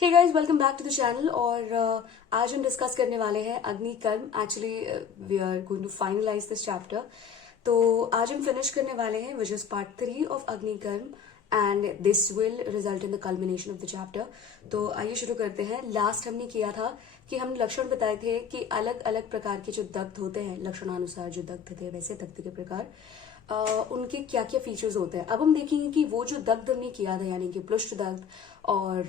Hey guys, welcome back to the channel. और आज हम डिस्कस करने वाले हैं अग्नि कर्म। Actually we are going to finalise this chapter. तो आज हम फिनिश करने वाले हैं विच इज पार्ट 3 ऑफ अग्नि कर्म and this will result in the culmination of the chapter. तो आइए शुरू करते हैं। लास्ट हमने किया था कि हम लक्षण बताए थे कि अलग अलग प्रकार के जो दग्ध होते हैं, लक्षणानुसार जो दग्ध थे वैसे दग्ध के प्रकार उनके क्या क्या फीचर्स होते हैं। अब हम देखेंगे कि वो जो दग्ध हमने किया था, यानी कि पृष्ठ दग्ध और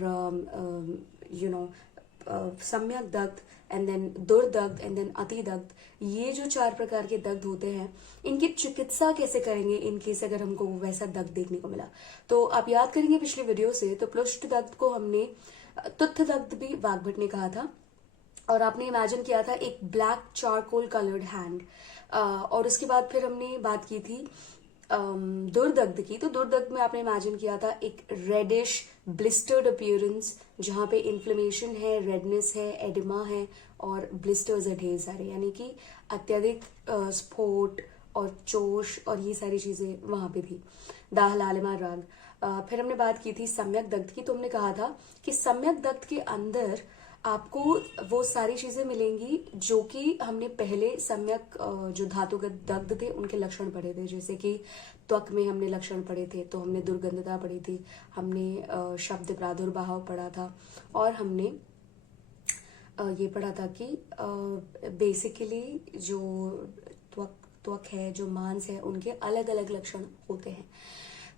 सम्यक दग्ध एंड देन दुर्दग्ध एंड देन अतिदग्ध, ये जो 4 प्रकार के दग्ध होते हैं, इनकी चिकित्सा कैसे करेंगे इन केस अगर हमको वैसा दग्ध देखने को मिला। तो आप याद करेंगे पिछले वीडियो से, तो पृष्ठ दग्ध को हमने तुत्थ दग्ध भी वाग्भट ने कहा था, और आपने इमेजिन किया था एक ब्लैक चारकोल कलर्ड हैंड। और उसके बाद फिर हमने बात की थी दुर्दग्ध की। तो दुर्दग्ध में आपने इमेजिन किया था एक रेडिश ब्लिस्टर्ड अपीयरेंस, जहां पे इन्फ्लेमेशन है, रेडनेस है, एडिमा है और ब्लिस्टर्स है ढेर सारे, यानी कि अत्यधिक स्फोट और चोश और ये सारी चीजें वहां पे थी। दाह लालिमा राग। फिर हमने बात की थी सम्यक दग्ध की। तो हमने कहा था कि सम्यक दग्ध के अंदर आपको वो सारी चीजें मिलेंगी जो कि हमने पहले सम्यक जो धातुगत दग्ध थे उनके लक्षण पढ़े थे। जैसे कि त्वक में हमने लक्षण पढ़े थे, तो हमने दुर्गंधता पढ़ी थी, हमने शब्द प्रादुर्भाव पढ़ा था, और हमने ये पढ़ा था कि बेसिकली जो त्वक है, जो मांस है, उनके अलग अलग लक्षण होते हैं।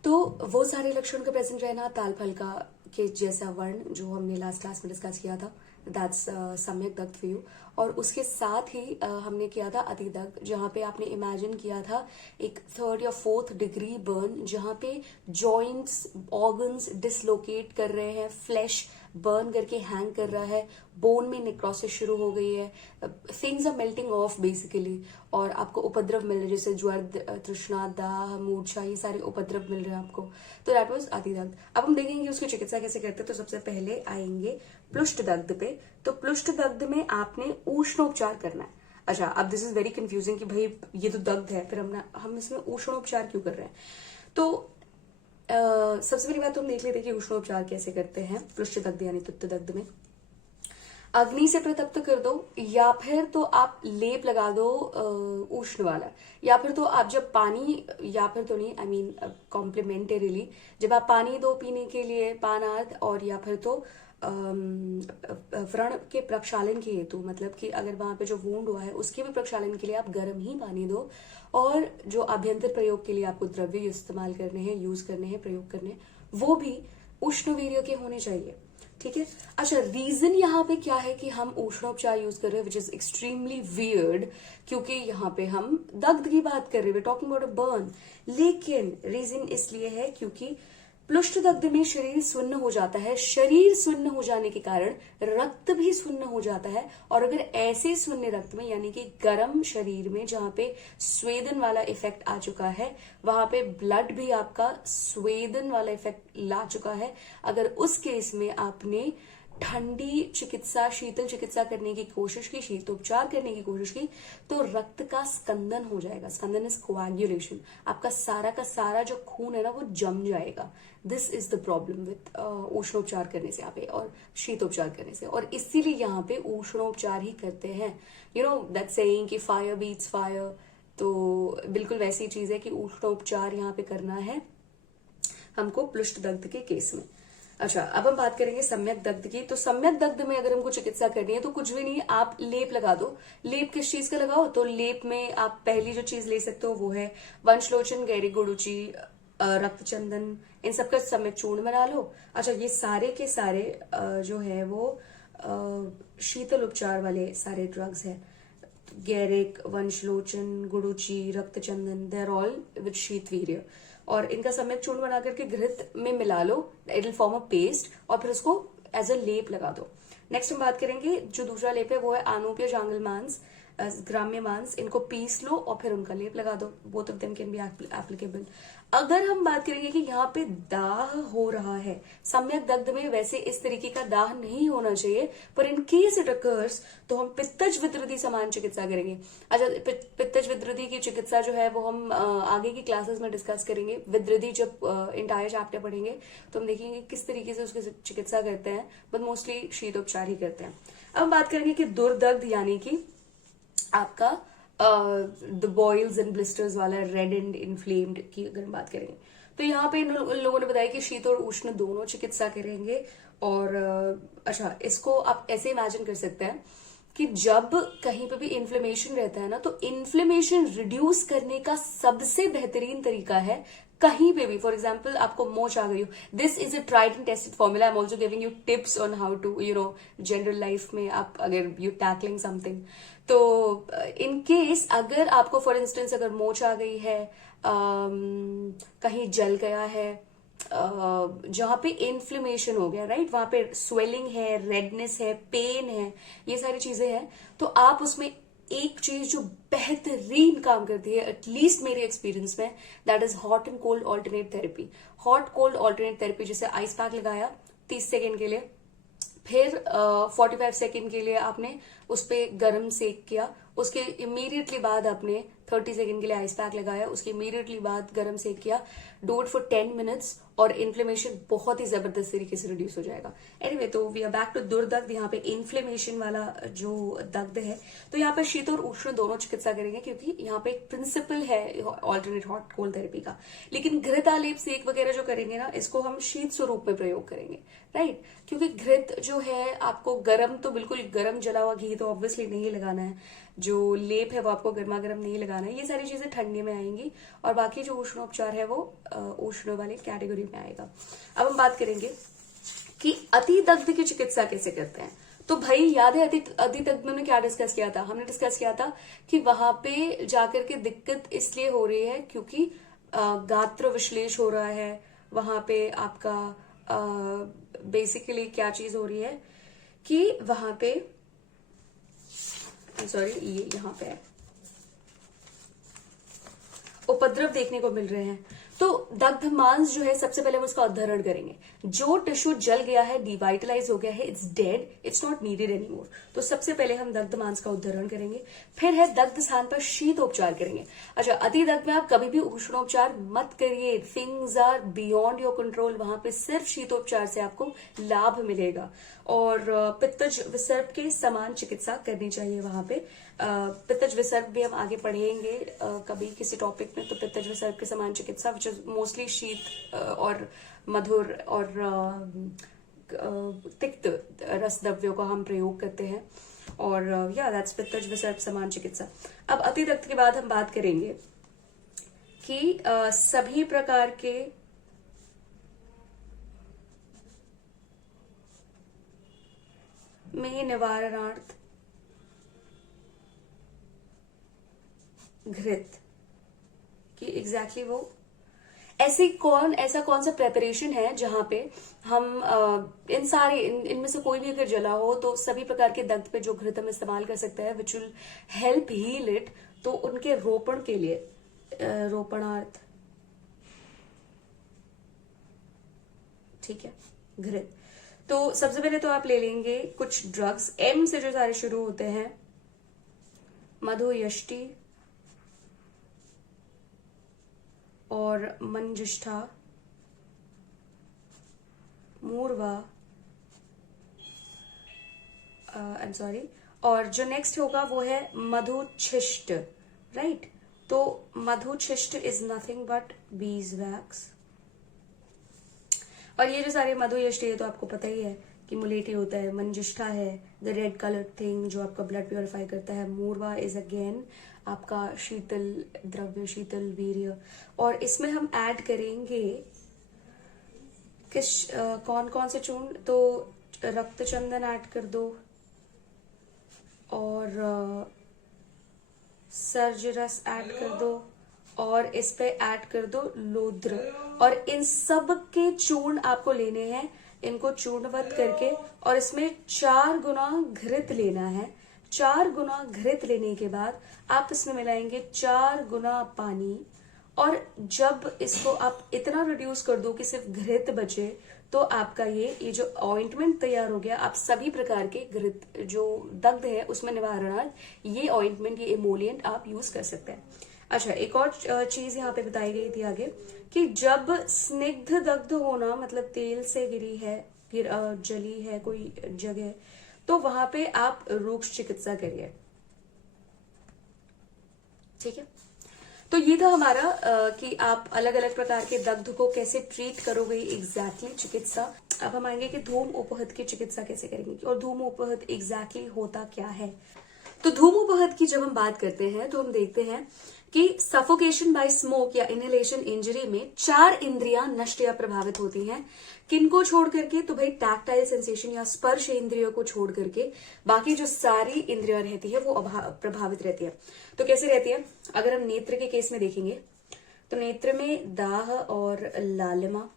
तो वो सारे लक्षण का प्रेजेंट रहना, ताल फल का के जैसा वर्ण जो हमने लास्ट क्लास में डिस्कस किया था, दैट्स सम्यक दग्ध फॉर यू। और उसके साथ ही हमने किया था अतिदग्ध, जहां पे आपने इमेजिन किया था एक 3rd या 4th डिग्री बर्न, जहां पे जॉइंट्स, ऑर्गन्स डिसलोकेट कर रहे हैं, फ्लैश बर्न करके हैंग कर रहा है, बोन में नेक्रोसिस शुरू हो गई है, things are melting off basically, और आपको उपद्रव मिल रहे हैं, जैसे ज्वर, तृष्णा, दाह, मूर्छा, ये सारे उपद्रव मिल रहे हैं आपको। तो दैट वाज अतिदग्ध। अब हम देखेंगे उसकी चिकित्सा कैसे करते हैं। तो सबसे पहले आएंगे प्लुष्ट दग्ध पे। तो प्लुष्ट दग्ध में आपने उष्णोपचार करना है। अच्छा, अब दिस इज वेरी कंफ्यूजिंग कि भाई ये तो दग्ध है, फिर हम इसमें उष्णोपचार क्यों कर रहे हैं। तो सबसे पहली बात तो हम देख लेते हैं कि उष्णोपचार कैसे करते हैं प्लुष्ट दग्ध यानी तुत्त दग्ध में। अग्नि से प्रतप्त कर दो, या फिर तो आप लेप लगा दो उष्ण वाला, या फिर तो आप जब पानी, या फिर तो नहीं, आई मीन कॉम्प्लीमेंटरीली, जब आप पानी दो पीने के लिए पानार्थ, और या फिर तो व्रण के प्रक्षालन के हेतु, मतलब कि अगर वहां पे जो वूंड हुआ है उसके भी प्रक्षालन के लिए आप गर्म ही पानी दो, और जो अभ्यंतर प्रयोग के लिए आपको द्रव्य इस्तेमाल करने हैं, यूज करने हैं, प्रयोग करने हैं, वो भी उष्ण वीर्य के होने चाहिए। ठीक है। अच्छा, रीजन यहाँ पे क्या है कि हम उष्णोपचार यूज कर रहे हैं, विच इज एक्सट्रीमली वियर्ड, क्योंकि यहाँ पे हम दग्ध की बात कर रहे हैं, टॉकिंग अबाउट अ बर्न। लेकिन रीजन इसलिए है क्योंकि प्लुष्ट दग्ध में शरीर सुन्न हो जाता है। शरीर सुन्न हो जाने के कारण रक्त भी सुन्न हो जाता है, और अगर ऐसे शून्य रक्त में, यानी कि गर्म शरीर में जहां पे स्वेदन वाला इफेक्ट आ चुका है, वहां पे ब्लड भी आपका स्वेदन वाला इफेक्ट ला चुका है, अगर उस केस में आपने ठंडी चिकित्सा, शीतल चिकित्सा करने की कोशिश की, शीतोपचार करने की कोशिश की, तो रक्त का स्कंदन हो जाएगा। Skandan is coagulation. आपका का सारा जो खून है ना, वो जम जाएगा। This is the problem with उष्णोपचार करने से यहाँ पे, और शीतोपचार करने से, और इसीलिए यहाँ पे उष्णोपचार ही करते हैं। यू नो दैट सेइंग कि फायर बीट्स फायर, तो बिल्कुल वैसी चीज है कि उष्णोपचार यहाँ पे करना है हमको प्लुष्ट दग्ध के केस में। अच्छा, अब हम बात करेंगे सम्यक दग्ध की। तो सम्यक दग्ध में अगर हमको चिकित्सा करनी है तो कुछ भी नहीं, आप लेप लगा दो। लेप किस चीज का लगाओ, तो लेप में आप पहली जो चीज ले सकते हो वो है वंशलोचन, गैरी गुड़ुची, रक्त चंदन, इन सबका सम्यक चूर्ण बना लो। अच्छा, ये सारे के सारे जो है वो शीतल उपचार वाले सारे ड्रग्स है। गैरिक, वंशलोचन, गुड़ुची, रक्त चंदन, देर ऑल विद शीतवीर्य, और इनका सम्यक चूर्ण बना करके घृत में मिला लो, it will form a paste, और फिर उसको एज अ लेप लगा दो। नेक्स्ट हम बात करेंगे, जो दूसरा लेप है वो है आनूप्य जांगल मांस। ग्राम्य मांस, इनको पीस लो और फिर उनका लेप लगा दो। Both of them can be applicable. अगर हम बात करेंगे कि यहाँ पे दाह हो रहा है, सम्यक दग्ध में वैसे इस तरीके का दाह नहीं होना चाहिए, पर इन केस इट अकर्स तो हम पित्तज विद्रुति समान चिकित्सा करेंगे। अच्छा, पित्तज विद्रुति की चिकित्सा जो है वो हम आगे की क्लासेस में डिस्कस करेंगे। विद्रुति जब इंटायर चैप्टर पढ़ेंगे तो हम देखेंगे किस तरीके से उसकी चिकित्सा करते हैं, बट मोस्टली शीतोपचार ही करते हैं। अब हम बात करेंगे कि दुर्दग्ध यानी कि आपका द बॉयल्स एंड ब्लिस्टर्स वाला रेड एंड इन्फ्लेम्ड की अगर हम बात करेंगे तो यहाँ पे इन लोगों ने बताया कि शीत और उष्ण दोनों चिकित्सा करेंगे। और अच्छा, इसको आप ऐसे इमेजिन कर सकते हैं कि जब कहीं पे भी इन्फ्लेमेशन रहता है ना, तो इन्फ्लेमेशन रिड्यूस करने का सबसे बेहतरीन तरीका है कहीं पे भी, फॉर एग्जाम्पल आपको मोच आ गई हो, this is a tried and tested formula. I am also giving you tips on how to general life में आप अगर यू टैकलिंग समथिंग, तो इन केस अगर आपको फॉर इंस्टेंस अगर मोच आ गई है, कहीं जल गया है, जहां पे इन्फ्लेमेशन हो गया, राइट, वहां पे स्वेलिंग है, रेडनेस है, पेन है, ये सारी चीजें हैं, तो आप उसमें एक चीज जो बेहतरीन काम करती है, एटलीस्ट मेरे एक्सपीरियंस में, that is hot and cold alternate therapy. Hot cold alternate therapy, जैसे आइस पैक लगाया 30 सेकेंड के लिए, फिर 45 सेकेंड के लिए आपने उस पर गर्म सेक किया, उसके इमीडिएटली बाद आपने 30 सेकेंड के लिए आइस पैक लगाया, उसके इमीडिएटली बाद गर्म सेक किया, डू इट फॉर 10 मिनट्स और इन्फ्लेमेशन बहुत ही जबरदस्त तरीके से रिड्यूस हो जाएगा। एनीवे, तो वी आर बैक टू दुर्दग्ध। यहाँ पे इन्फ्लेमेशन वाला जो दग्ध है, तो यहाँ पे शीत और उष्ण दोनों चिकित्सा करेंगे, क्योंकि यहाँ पे एक प्रिंसिपल है ऑल्टरनेट हॉट कोल्ड थेरेपी का। लेकिन घृत आलेप सेक वगैरह जो करेंगे ना, इसको हम शीत स्वरूप में प्रयोग करेंगे, राइट, क्योंकि घृत जो है आपको गर्म, तो बिल्कुल गर्म जला हुआ घी तो ऑब्वियसली नहीं लगाना है, जो लेप है वो आपको गर्मा गर्म नहीं लगाना है, ये सारी चीजें ठंडी में आएंगी, और बाकी जो उष्णोपचार है वो उष्ण वाली कैटेगरी में आएगा। अब हम बात करेंगे कि अतिदग्ध की चिकित्सा कैसे करते हैं। तो भाई याद है अतिदग्ध में क्या डिस्कस किया था? हमने डिस्कस किया था कि वहां पे जाकर के दिक्कत इसलिए हो रही है क्योंकि गात्र विश्लेष हो रहा है, वहां पे आपका बेसिकली क्या चीज हो रही है कि वहां पे, सॉरी, ये यहाँ पे है, उपद्रव देखने को मिल रहे हैं। तो दग्ध मांस जो है, सबसे पहले हम उसका उद्धरण करेंगे। जो टिश्यू जल गया है, डिवाइटलाइज हो गया है, it's dead, it's not needed anymore, तो सबसे पहले हम दग्ध मांस का उद्धरण करेंगे। फिर है दग्ध स्थान पर शीतोपचार करेंगे। अच्छा, अति दग्ध में आप कभी भी उष्णोपचार मत करिए, things are beyond your control, वहां पे सिर्फ शीतोपचार से आपको लाभ मिलेगा। और पित्तज विसर्प के समान चिकित्सा करनी चाहिए वहां पे। पित्तज विसर्प भी हम आगे पढ़ेंगे कभी किसी टॉपिक में, तो पित्तज विसर्प के समान चिकित्सा विच इज मोस्टली शीत और मधुर और तिक्त रस द्रव्यों का हम प्रयोग करते हैं, और या दैट्स पित्तज विसर्प समान चिकित्सा। अब अतिदग्ध के बाद हम बात करेंगे कि सभी प्रकार के में निवारणार्थ घृत कि एग्जैक्टली वो ऐसा कौन सा प्रेपरेशन है जहां पे हम इन सारे इनमें से कोई भी अगर जला हो तो सभी प्रकार के दग्ध पे जो घृत हम इस्तेमाल कर सकते हैं, which will help heal it, तो उनके रोपण के लिए रोपणार्थ, ठीक है, घृत। तो सबसे पहले तो आप ले लेंगे कुछ ड्रग्स, एम से जो सारे शुरू होते हैं, मधु यष्टि और मंजिष्ठा, मूर्वा, आई एम सॉरी, और जो नेक्स्ट होगा वो है मधुच्छिष्ट, राइट। तो मधुच्छिष्ट is nothing but beeswax, और ये जो सारे मधु यष्टि है तो आपको पता ही है कि मुलेटी होता है, मंजिष्ठा है द रेड कलर थिंग जो आपका ब्लड प्योरीफाई करता है, मूर्वा इज अगेन आपका शीतल द्रव्य, शीतल वीर्य, और इसमें हम ऐड करेंगे किस कौन कौन से चूर्ण, तो रक्त चंदन ऐड कर दो, और सर्ज रस ऐड कर दो, और इस पे ऐड कर दो लोद्र, और इन सब के चूर्ण आपको लेने हैं, इनको चूर्णवत करके, और इसमें 4 गुना घृत लेना है। 4 गुना घृत लेने के बाद आप इसमें मिलाएंगे 4 गुना पानी। और जब इसको आप इतना रिड्यूस कर दो कि सिर्फ घृत बचे, तो आपका ये जो ऑइंटमेंट तैयार हो गया। आप सभी प्रकार के घृत जो दग्ध है उसमें निवारणार्थ ये ऑइंटमेंट, ये इमोलिएंट आप यूज कर सकते हैं। अच्छा, एक और चीज यहाँ पे बताई गई थी आगे कि जब स्निग्ध दग्ध होना मतलब तेल से गिरी है, जली है कोई जगह, तो वहां पे आप रूक्ष चिकित्सा करिए। ठीक है, तो ये था हमारा कि आप अलग अलग प्रकार के दग्ध को कैसे ट्रीट करोगे एग्जैक्टली चिकित्सा। अब हम आएंगे कि धूम उपहत की चिकित्सा कैसे करेंगे और धूम उपहत एग्जैक्टली होता क्या है। तो धूम उपहत की जब हम बात करते हैं तो हम देखते हैं कि सफोकेशन बाय स्मोक या इनहेलेशन इंजरी में 4 इंद्रियां नष्ट या प्रभावित होती हैं। किनको छोड़ करके? तो भाई टैक्टाइल सेंसेशन या स्पर्श इंद्रियों को छोड़ करके बाकी जो सारी इंद्रियां रहती है वो प्रभावित रहती है। तो कैसे रहती है? अगर हम नेत्र के केस में देखेंगे तो नेत्र में दाह और लालिमा।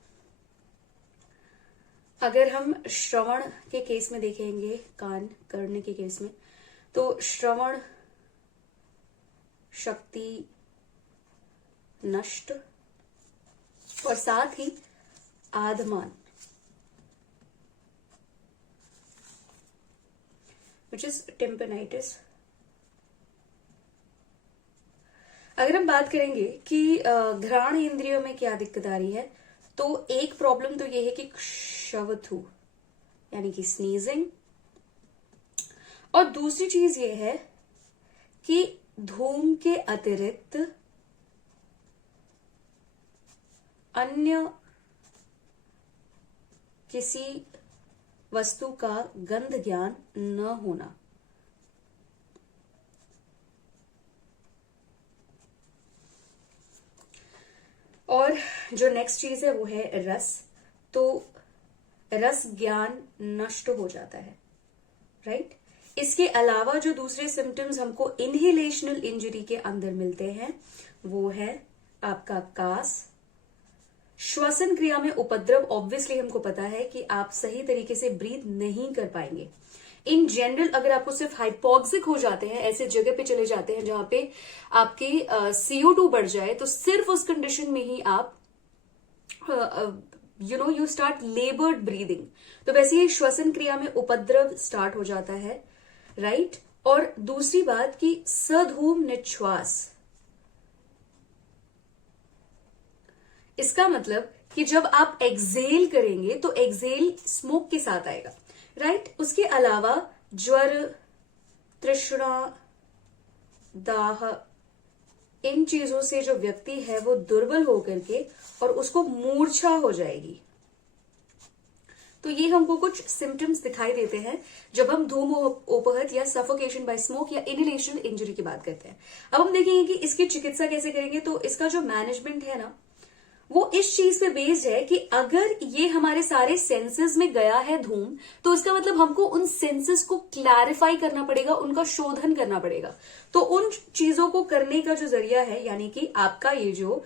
अगर हम श्रवण के केस में देखेंगे, कान कर्ण के केस में, तो श्रवण शक्ति नष्ट और साथ ही आधमान विच इज टिम्पेनाइटिस। अगर हम बात करेंगे कि घ्राण इंद्रियों में क्या दिक्कत आ रही है, तो एक प्रॉब्लम तो ये है कि क्षवथु यानी कि स्नीजिंग, और दूसरी चीज ये है कि धूम के अतिरिक्त अन्य किसी वस्तु का गंध ज्ञान न होना। और जो नेक्स्ट चीज है वो है रस। तो रस ज्ञान नष्ट हो जाता है, राइट। इसके अलावा जो दूसरे सिम्टम्स हमको इनहेलेशनल इंजरी के अंदर मिलते हैं वो है आपका कास, श्वसन क्रिया में उपद्रव। ऑब्वियसली हमको पता है कि आप सही तरीके से ब्रीथ नहीं कर पाएंगे। इन जनरल अगर आपको सिर्फ हाइपोक्सिक हो जाते हैं, ऐसे जगह पे चले जाते हैं जहां पे आपकी CO2 बढ़ जाए, तो सिर्फ उस कंडीशन में ही आप यू स्टार्ट लेबर्ड ब्रीदिंग। तो वैसे ही श्वसन क्रिया में उपद्रव स्टार्ट हो जाता है, राइट। और दूसरी बात कि सधूम निश्वास, इसका मतलब कि जब आप एक्सेल करेंगे तो एक्सेल स्मोक के साथ आएगा, राइट। उसके अलावा ज्वर, तृष्णा, दाह, इन चीजों से जो व्यक्ति है वो दुर्बल होकर के और उसको मूर्छा हो जाएगी। तो ये हमको कुछ सिम्टम्स दिखाई देते हैं जब हम धूम उपहत या सफोकेशन बाय स्मोक या इनहेलेशन इंजरी की बात करते हैं। अब हम देखेंगे कि इसकी चिकित्सा कैसे करेंगे। तो इसका जो मैनेजमेंट है ना, वो इस चीज पे बेस्ड है कि अगर ये हमारे सारे सेंसेस में गया है धूम, तो इसका मतलब हमको उन सेंसेस को क्लैरिफाई करना पड़ेगा, उनका शोधन करना पड़ेगा। तो उन चीजों को करने का जो जरिया है, यानी कि आपका ये जो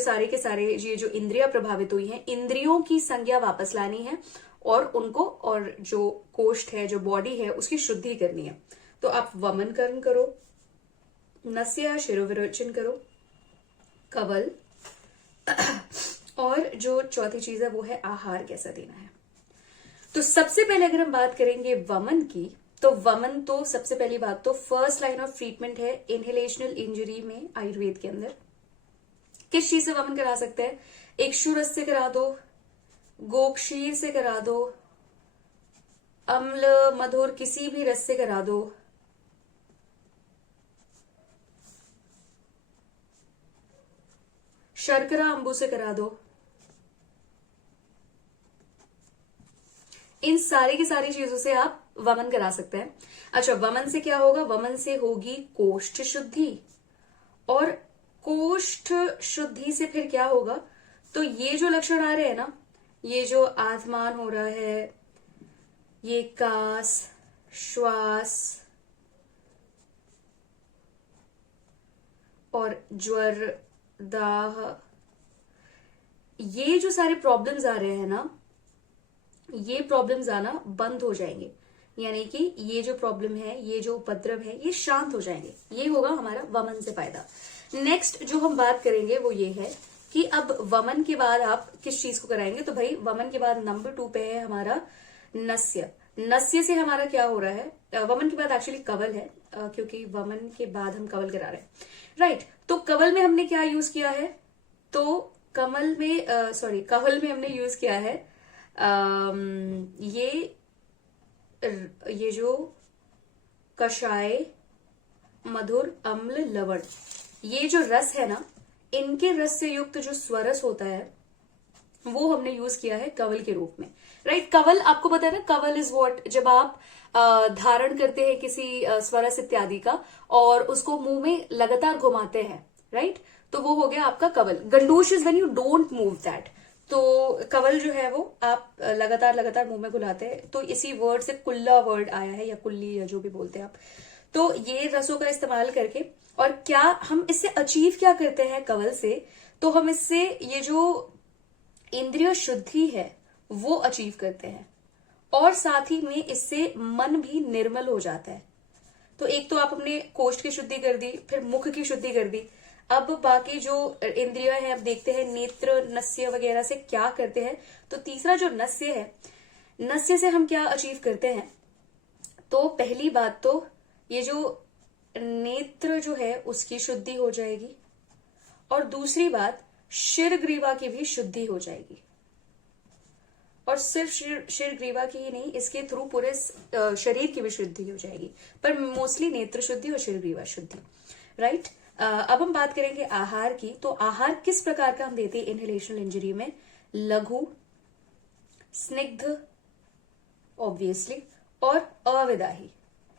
सारे के सारे ये जो इंद्रियां प्रभावित हुई हैं, इंद्रियों की संज्ञा वापस लानी है और उनको, और जो कोष्ठ है, जो बॉडी है, उसकी शुद्धि करनी है। तो आप वमन कर्म करो, नस्य शिरोविरोचन करो, कवल, और जो चौथी चीज है वो है आहार कैसा देना है। तो सबसे पहले अगर हम बात करेंगे वमन की, तो वमन तो सबसे पहली बात तो फर्स्ट लाइन ऑफ ट्रीटमेंट है इनहेलेशनल इंजरी में आयुर्वेद के अंदर। किस चीज से वमन करा सकते हैं? इक्षुरस से करा दो, गोक्षीर से करा दो, अम्ल मधुर किसी भी रस से करा दो, शर्करा अंबू से करा दो। इन सारी की सारी चीजों से आप वमन करा सकते हैं। अच्छा, वमन से क्या होगा? वमन से होगी कोष्ठ शुद्धि, और कोष्ठ शुद्धि से फिर क्या होगा? तो ये जो लक्षण आ रहे हैं ना, ये जो आत्मान हो रहा है, ये कास, श्वास और ज्वर, दाह, ये जो सारे प्रॉब्लम्स आ रहे हैं ना, ये प्रॉब्लम्स आना बंद हो जाएंगे। यानी कि ये जो प्रॉब्लम है, ये जो उपद्रव है, ये शांत हो जाएंगे। ये होगा हमारा वमन से फायदा। नेक्स्ट जो हम बात करेंगे वो ये है कि अब वमन के बाद आप किस चीज को कराएंगे। तो भाई वमन के बाद नंबर 2 पे है हमारा नस्य। नस्य से हमारा क्या हो रहा है, वमन के बाद एक्चुअली कवल है, क्योंकि वमन के बाद हम कवल करा रहे हैं, राइट। तो कवल में हमने क्या यूज किया है, तो कवल में हमने यूज किया है ये जो कषाय, मधुर, अम्ल, लवण, ये जो रस है ना, इनके रस से युक्त जो स्वरस होता है वो हमने यूज किया है कवल के रूप में, राइट। कवल आपको पता है ना, कवल इज व्हाट, जब आप धारण करते हैं किसी स्वरस इत्यादि का और उसको मुंह में लगातार घुमाते हैं, राइट, तो वो हो गया आपका कवल। गंडूश is when you don't move that. तो कवल जो है वो आप लगातार लगातार मुंह में घुलाते हैं, तो इसी वर्ड से कुल्ला वर्ड आया है, या कुल्ली, या जो भी बोलते हैं आप। तो ये रसों का इस्तेमाल करके, और क्या हम इससे अचीव क्या करते हैं कवल से, तो हम इससे ये जो इंद्रिय शुद्धि है वो अचीव करते हैं, और साथ ही में इससे मन भी निर्मल हो जाता है। तो एक तो आप अपने कोष्ठ की शुद्धि कर दी, फिर मुख की शुद्धि कर दी, अब बाकी जो इंद्रिय है, अब देखते हैं नेत्र, नस्य वगैरह से क्या करते हैं। तो तीसरा जो नस्य है, नस्य से हम क्या अचीव करते हैं, तो पहली बात तो ये जो नेत्र जो है उसकी शुद्धि हो जाएगी, और दूसरी बात शिर ग्रीवा की भी शुद्धि हो जाएगी। और सिर्फ शिर ग्रीवा की ही नहीं, इसके थ्रू पूरे शरीर की भी शुद्धि हो जाएगी, पर मोस्टली नेत्र शुद्धि और शिर ग्रीवा शुद्धि, राइट। अब हम बात करेंगे आहार की। तो आहार किस प्रकार का हम देते हैं इनहेलेशनल इंजरी में, लघु, स्निग्ध ऑब्वियसली, और अविदाही,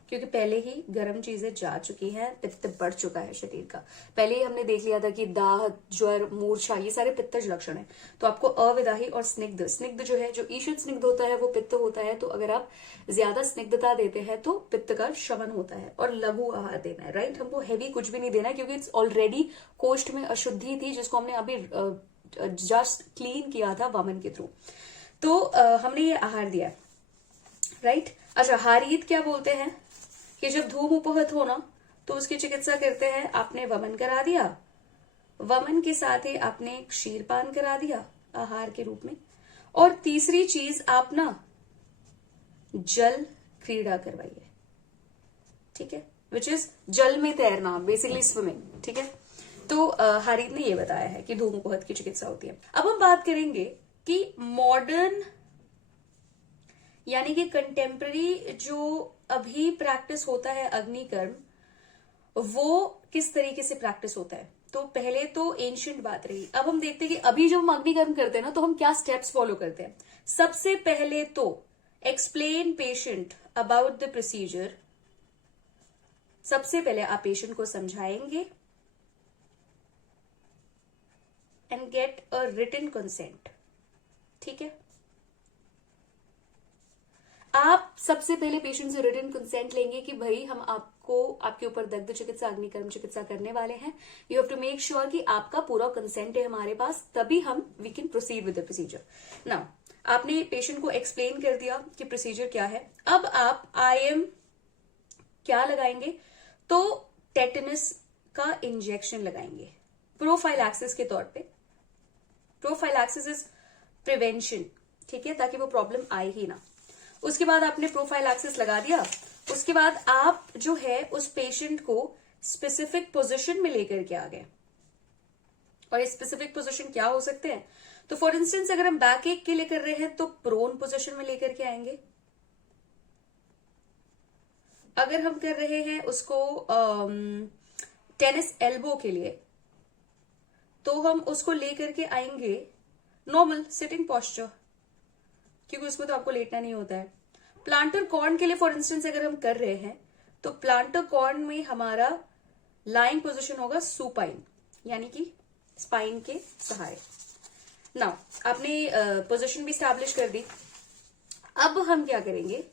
क्योंकि पहले ही गर्म चीजें जा चुकी हैं, पित्त बढ़ चुका है शरीर का। पहले ही हमने देख लिया था कि दाह, ज्वर, मूर्छा, ये सारे पित्तज लक्षण है। तो आपको अविदाही और स्निग्ध, स्निग्ध जो है, जो ईषद स्निग्ध होता है वो पित्त होता है, तो अगर आप ज्यादा स्निग्धता देते हैं तो पित्त का शमन होता है। और लघु आहार देना है, राइट, हमको हैवी कुछ भी नहीं देना है, क्योंकि इट्स ऑलरेडी कोष्ठ में अशुद्धि थी जिसको हमने अभी जस्ट क्लीन किया था वमन के थ्रू। तो हमने ये आहार दिया, राइट। अच्छा, हारीत क्या बोलते हैं कि जब धूम उपहत हो ना, तो उसकी चिकित्सा करते हैं, आपने वमन करा दिया, वमन के साथ ही आपने क्षीरपान करा दिया आहार के रूप में, और तीसरी चीज आप ना जल क्रीड़ा करवाइए, ठीक है, विच इज जल में तैरना, बेसिकली स्विमिंग, ठीक है। तो हारीत ने ये बताया है कि धूम उपहत की चिकित्सा होती है। अब हम बात करेंगे कि मॉडर्न यानी कि कंटेम्प्रेरी जो अभी प्रैक्टिस होता है अग्निकर्म, वो किस तरीके से प्रैक्टिस होता है। तो पहले तो एंशिएंट बात रही। अब हम देखते हैं कि अभी जब हम अग्निकर्म करते हैं ना, तो हम क्या स्टेप्स फॉलो करते हैं। सबसे पहले तो explain patient about the procedure. सबसे पहले आप पेशेंट को समझाएंगे and get a written consent, ठीक है। आप सबसे पहले पेशेंट से रिटन कंसेंट लेंगे कि भाई हम आपको आपके ऊपर दग्ध चिकित्सा, अग्निकर्म चिकित्सा करने वाले हैं। You have to make sure कि आपका पूरा कंसेंट है हमारे पास, तभी हम we can proceed with the procedure. Now आपने पेशेंट को एक्सप्लेन कर दिया कि प्रोसीजर क्या है। अब आप IM क्या लगाएंगे, तो टेटनस का इंजेक्शन लगाएंगे प्रोफाइलैक्सिस के तौर पे। प्रोफाइलैक्सिस इज प्रिवेंशन, ठीक है, ताकि वो प्रॉब्लम आए ही ना। उसके बाद आपने प्रोफाइलैक्सिस लगा दिया, उसके बाद आप जो है उस पेशेंट को स्पेसिफिक पोजीशन में लेकर के आ गए। और ये स्पेसिफिक पोजीशन क्या हो सकते हैं, तो फॉर इंस्टेंस अगर हम बैक एक के लिए कर रहे हैं तो प्रोन पोजीशन में लेकर के आएंगे। अगर हम कर रहे हैं उसको टेनिस एल्बो के लिए, तो हम उसको लेकर के आएंगे नॉर्मल सिटिंग पोस्चर, क्योंकि उसमें तो आपको लेटना नहीं होता है। प्लांटर कॉर्न के लिए फॉर इंस्टेंस अगर हम कर रहे हैं, तो प्लांटर कॉर्न में हमारा लाइंग पोजीशन होगा सुपाइन, यानी कि स्पाइन के सहारे। नाउ आपने पोजीशन भी स्टैब्लिश कर दी। अब हम क्या करेंगे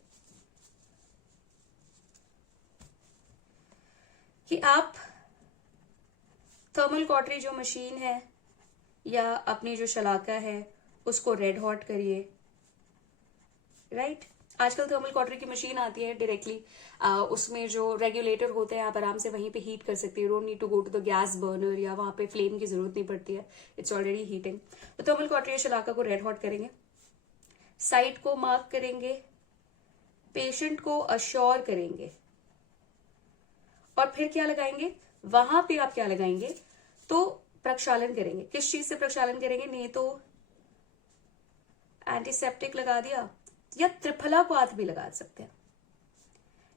कि आप थर्मल कॉटरी जो मशीन है या अपनी जो शलाका है उसको रेड हॉट करिए, राइट। आजकल थर्मल कॉटरी की मशीन आती है डायरेक्टली, उसमें जो रेगुलेटर होते हैं आप आराम से वहीं पे हीट कर सकते हो, don't need to go to the gas burner या वहां पे फ्लेम की जरूरत नहीं पड़ती है, इट्स ऑलरेडी हीटिंग। तो थर्मल कॉटरी या शलाका को रेड हॉट करेंगे, साइट को मार्क करेंगे, पेशेंट को अश्योर करेंगे, और फिर क्या लगाएंगे, वहां पे आप क्या लगाएंगे, तो प्रक्षालन करेंगे। किस चीज से प्रक्षालन करेंगे, नहीं तो एंटीसेप्टिक लगा दिया या त्रिफला पाथ भी लगा सकते हैं,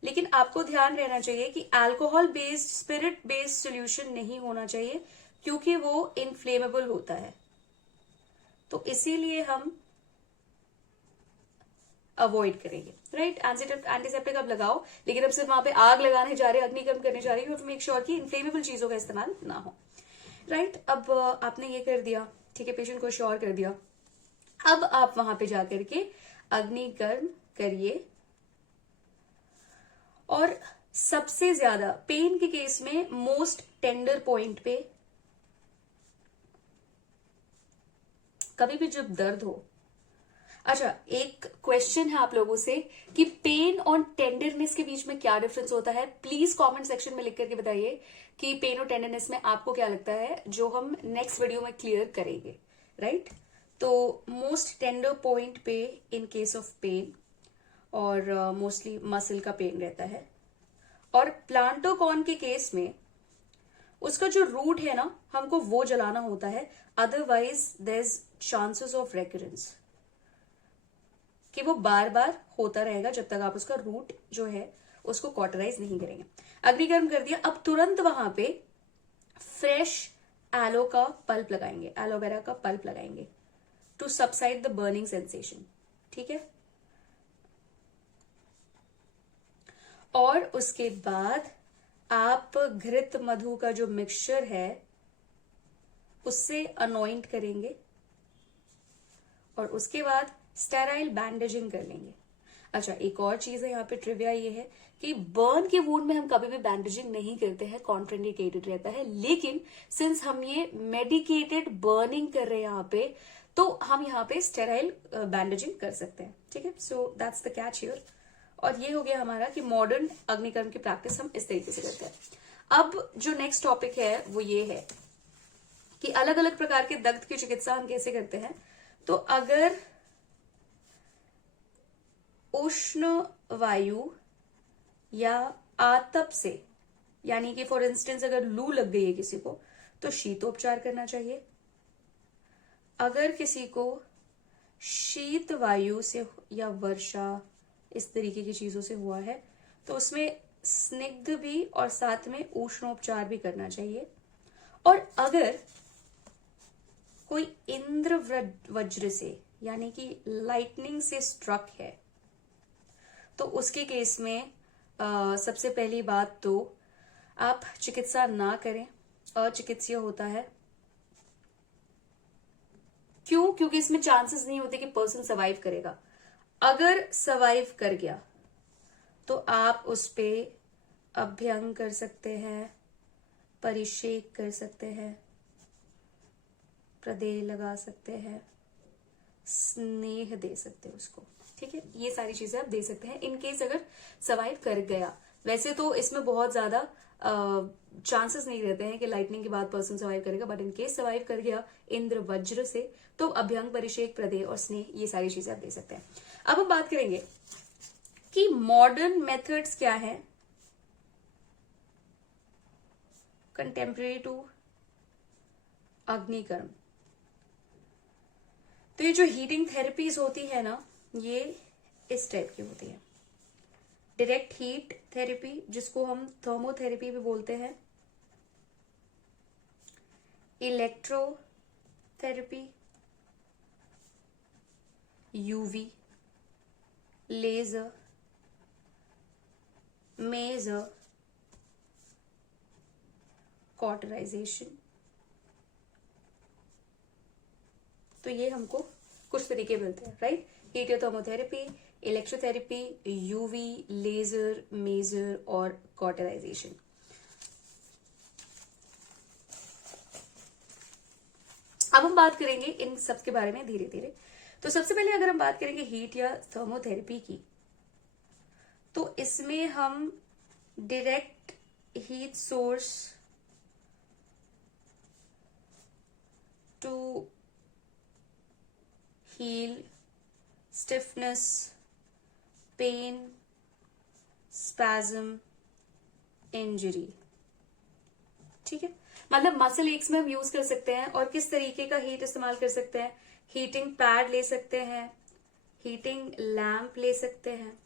लेकिन आपको ध्यान रहना चाहिए कि alcohol based spirit based solution नहीं होना चाहिए, क्योंकि वो इनफ्लेमेबल होता है, तो इसीलिए हम अवॉइड करेंगे, राइट। एंटीसेप्टिक आप लगाओ, लेकिन अब सिर्फ वहां पे आग लगाने जा रहे हैं, अग्निकर्म करने जा रहे हैं, मेक श्योर कि इनफ्लेमेबल चीजों का इस्तेमाल ना हो, राइट। अब आपने ये कर दिया, ठीक है, पेशेंट को श्योर कर दिया। अब आप वहां पे जाकर के अग्निकर्म करिए, और सबसे ज्यादा पेन के केस में मोस्ट टेंडर पॉइंट पे, कभी भी जब दर्द हो, अच्छा एक क्वेश्चन है आप लोगों से कि पेन और टेंडरनेस के बीच में क्या डिफरेंस होता है, प्लीज कमेंट सेक्शन में लिख करके बताइए कि पेन और टेंडरनेस में आपको क्या लगता है, जो हम नेक्स्ट वीडियो में क्लियर करेंगे, राइट। तो मोस्ट टेंडर पॉइंट पे इन केस ऑफ पेन, और मोस्टली मसल का पेन रहता है, और प्लांटोकॉन के केस में उसका जो रूट है ना, हमको वो जलाना होता है, otherwise there is chances of recurrence, कि वो बार बार होता रहेगा जब तक आप उसका रूट जो है उसको कॉटराइज नहीं करेंगे। अग्निकर्म कर दिया, अब तुरंत वहां पे फ्रेश एलो का पल्प लगाएंगे, एलोवेरा का पल्प लगाएंगे, to subside the burning sensation, ठीक है। और उसके बाद आप घृत मधु का जो मिक्सचर है उससे अनॉइंट करेंगे, और उसके बाद स्टेराइल बैंडेजिंग कर लेंगे। अच्छा एक और चीज है यहाँ पे, ट्रिविया ये है कि बर्न के वुंड में हम कभी भी बैंडेजिंग नहीं करते हैं, कॉन्ट्राइंडिकेटेड रहता है, लेकिन सिंस हम ये मेडिकेटेड बर्निंग कर रहे हैं यहाँ पे, तो हम यहाँ पे स्टेराइल बैंडेजिंग कर सकते हैं, ठीक है। So that's the catch here. और ये हो गया हमारा कि मॉडर्न अग्निकर्म की प्रैक्टिस हम इस तरीके से करते हैं। अब जो नेक्स्ट टॉपिक है वो ये है कि अलग अलग प्रकार के दग्ध की चिकित्सा हम कैसे करते हैं। तो अगर उष्ण वायु या आतप से, यानी कि फॉर इंस्टेंस अगर लू लग गई है किसी को, तो शीतोपचार करना चाहिए। अगर किसी को शीत वायु से या वर्षा इस तरीके की चीजों से हुआ है, तो उसमें स्निग्ध भी और साथ में उष्णोपचार भी करना चाहिए। और अगर कोई इंद्र वज्र से यानी कि लाइटनिंग से स्ट्रक है, तो उसके केस में सबसे पहली बात तो आप चिकित्सा ना करें, अचिकित्सीय होता है। क्यों? क्योंकि इसमें चांसेस नहीं होते कि पर्सन सर्वाइव करेगा। अगर सर्वाइव कर गया तो आप उस पे अभ्यंग कर सकते हैं, परिषेक कर सकते हैं, प्रदेय लगा सकते हैं, स्नेह दे सकते हैं उसको, ठीक है। ये सारी चीजें आप दे सकते हैं इन केस अगर सर्वाइव कर गया। वैसे तो इसमें बहुत ज्यादा चांसेस नहीं रहते हैं कि लाइटनिंग के बाद पर्सन सर्वाइव करेगा, बट इन केस सर्वाइव कर गया इंद्र वज्र से, तो अभ्यंग, परिषेक, प्रदेय और स्नेह, ये सारी चीजें आप दे सकते हैं। अब हम बात करेंगे कि मॉडर्न मेथड्स क्या है कंटेम्परेरी टू अग्निकर्म। तो ये जो हीटिंग थेरेपीज होती है ना, ये इस टाइप की होती है। डायरेक्ट हीट थेरेपी, जिसको हम थर्मोथेरेपी भी बोलते हैं, electrotherapy, UV, laser, major, cauterization. तो ये हमको कुछ तरीके मिलते हैं, राइट। हीटियोथर्मोथेरेपी, इलेक्ट्रोथेरेपी, यूवी, लेजर, मेजर और कॉटराइजेशन। अब हम बात करेंगे इन सब के बारे में धीरे धीरे। तो सबसे पहले अगर हम बात करेंगे हीट या थर्मोथेरेपी की, तो इसमें हम direct heat source to heal stiffness, pain, spasm, injury. ठीक है, मतलब मसल एक्स में हम यूज कर सकते हैं। और किस तरीके का हीट इस्तेमाल कर सकते हैं? हीटिंग पैड ले सकते हैं, हीटिंग लैंप ले सकते हैं।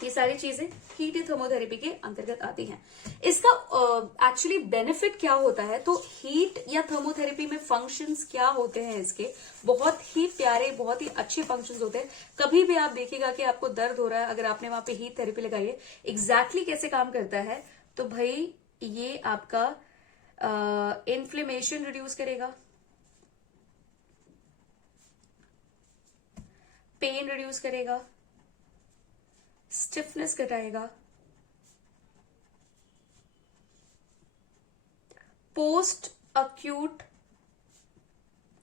ये सारी चीजें हीट थर्मोथेरेपी के अंतर्गत आती हैं। इसका एक्चुअली बेनिफिट क्या होता है? तो हीट या थर्मोथेरेपी में फंक्शंस क्या होते हैं इसके? बहुत ही प्यारे, बहुत ही अच्छे फंक्शंस होते हैं। कभी भी आप देखिएगा कि आपको दर्द हो रहा है, अगर आपने वहां पे हीट थेरेपी लगाई है, एग्जैक्टली कैसे काम करता है? तो भाई ये आपका इन्फ्लेमेशन रिड्यूस करेगा, पेन रिड्यूस करेगा, स्टिफनेस घटाएगा, post acute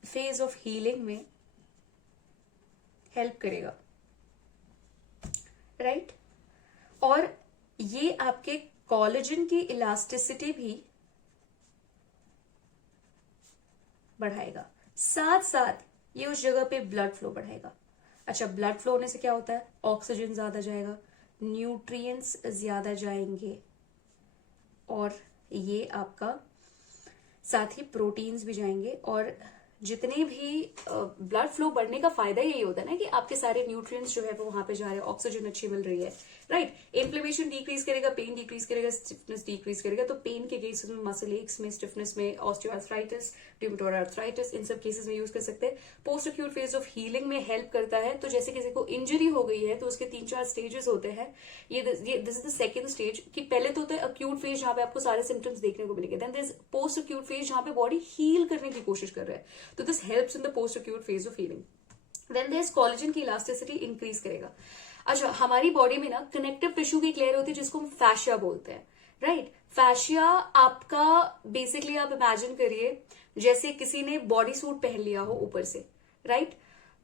phase of healing में हेल्प करेगा, राइट? और ये आपके कोलेजन की इलास्टिसिटी भी बढ़ाएगा, साथ साथ ये उस जगह पे ब्लड फ्लो बढ़ाएगा। अच्छा, ब्लड फ्लो होने से क्या होता है? ऑक्सीजन ज्यादा जाएगा, न्यूट्रिएंट्स ज्यादा जाएंगे, और ये आपका साथ ही प्रोटीन्स भी जाएंगे। और जितने भी ब्लड फ्लो बढ़ने का फायदा यही होता है ना कि आपके सारे न्यूट्रिएंट्स जो है वो वहां पे जा रहे हैं, ऑक्सीजन अच्छी मिल रही है, राइट? इन्फ्लेमेशन डिक्रीज करेगा, पेन डिक्रीज करेगा, स्टिफनेस डिक्रीज करेगा। तो पेन के केसेस में, मसल एक्स में, स्टिफनेस में, ऑस्टियोआर्थराइटिस, र्यूमेटॉइड आर्थराइटिस, इन सब केसेस में यूज कर सकते हैं। Post acute phase of healing में हेल्प करता है। तो जैसे किसी को इंजरी हो गई है तो उसके 3-4 स्टेजेस होते हैं। ये this is the second stage, कि पहले तो होता है अक्यूट फेज जहां पे आपको सारे सिम्टम्स देखने को मिलेंगे, then this post acute phase जहां पे बॉडी हील करने की कोशिश कर रहा है। तो this helps in the post acute phase of healing. Then this collagen की इलास्टिसिटी इंक्रीज करेगा। अच्छा, हमारी बॉडी में ना कनेक्टिव टिश्यू की एक लेयर होती है जिसको हम फैशिया बोलते हैं, राइट? फैशिया आपका बेसिकली आप इमेजिन करिए जैसे किसी ने बॉडी सूट पहन लिया हो ऊपर से, राइट?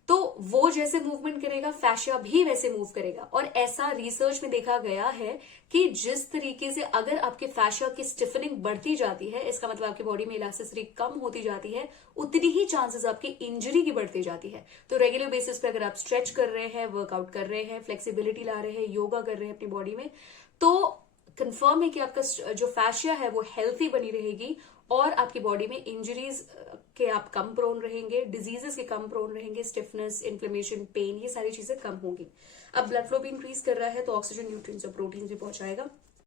तो वो जैसे मूवमेंट करेगा, फैशिया भी वैसे मूव करेगा। और ऐसा रिसर्च में देखा गया है कि जिस तरीके से अगर आपके फैशिया की स्टिफनिंग बढ़ती जाती है, इसका मतलब आपकी बॉडी में इलास्टिसिटी कम होती जाती है, उतनी ही चांसेस आपकी इंजरी की बढ़ती जाती है। तो रेगुलर बेसिस पे अगर आप स्ट्रेच कर रहे हैं, वर्कआउट कर रहे हैं, फ्लेक्सिबिलिटी ला रहे हैं, योगा कर रहे हैं अपनी बॉडी में, तो कंफर्म है कि आपका जो फैशिया है वो हेल्थी बनी रहेगी और आपकी बॉडी में इंजरीज के आप कम प्रोन रहेंगे, डिजीजेस के कम प्रोन रहेंगे, स्टिफनेस, इन्फ्लेमेशन, पेन, ये सारी चीजें कम होंगी। अब ब्लड फ्लो भी इंक्रीज कर रहा है तो ऑक्सीजन, न्यूट्रिएंट्स और प्रोटीन भी पहुंचाएगा।